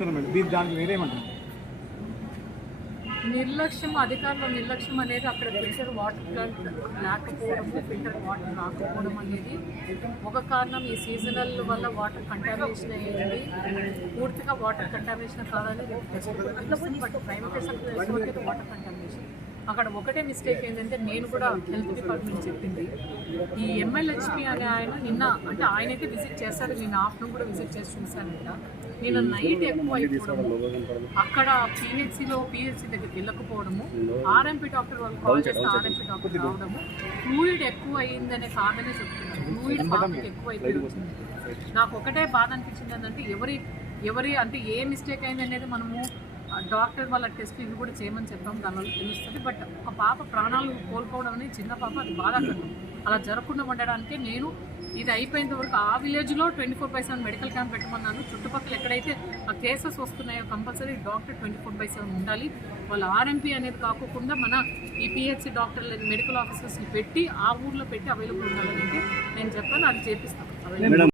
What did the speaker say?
దానికి వేరేమంటారు నిర్లక్ష్యం, అధికారుల నిర్లక్ష్యం అనేది అక్కడ ఫిల్టర్ వాటర్ ప్లాంట్ లేకపోవడము, ఫిల్టర్ వాటర్ రాకపోవడం అనేది ఒక కారణం. ఈ సీజనల్ వల్ల వాటర్ కంటామినేషన్ అయ్యింది. పూర్తిగా వాటర్ కంటామినేషన్ కాదని బట్ ప్రైవేట్ వాటర్ కంటామినేషన్ అక్కడ ఒకటే మిస్టేక్ ఏంటంటే, నేను కూడా హెల్త్ డిపార్ట్మెంట్ చెప్పింది, ఈ MLHP అనే ఆయన నిన్న అంటే ఆయనైతే విజిట్ చేశారు, నేను ఆఫ్టర్నూన్ కూడా విజిట్ చేసి చూశానంట. నిన్న నైట్ ఎక్కువ అయిపోవడము, అక్కడ PHC దగ్గరికి వెళ్ళకపోవడము, RMP డాక్టర్ వాళ్ళు కాల్ చేస్తే RMP డాక్టర్ రావడము, ఫ్లూయిడ్ ఎక్కువ అయ్యిందనే కారణమే చెప్తున్నారు. ఫ్లూయిడ్ పాపకి ఎక్కువ అయిపోయి వచ్చింది. నాకు ఒకటే బాధ అనిపించింది ఏంటంటే, ఎవరి అంటే ఏ మిస్టేక్ అయింది అనేది మనము డాక్టర్ వాళ్ళ టెస్ట్ ఇవి కూడా చేయమని చెప్పాం, దానివల్ల తెలుస్తుంది. బట్ ఒక పాప ప్రాణాలు కోల్పోవడం అనేది చిన్న పాప, అది బాధాకరం. అలా జరగకుండా ఉండడానికి నేను ఇది అయిపోయేంత వరకు ఆ విలేజ్లో 24/7 మెడికల్ క్యాంప్ పెట్టమన్నాను. చుట్టుపక్కల ఎక్కడైతే ఆ కేసెస్ వస్తున్నాయో కంపల్సరీ డాక్టర్ 24/7 ఉండాలి. వాళ్ళ RMP అనేది కాకుండా మన ఈ PHC డాక్టర్లు మెడికల్ ఆఫీసర్స్ని పెట్టి ఆ ఊర్లో పెట్టి అవైలబుల్ ఉండాలని అంటే నేను చెప్పాను, అది చేపిస్తాను.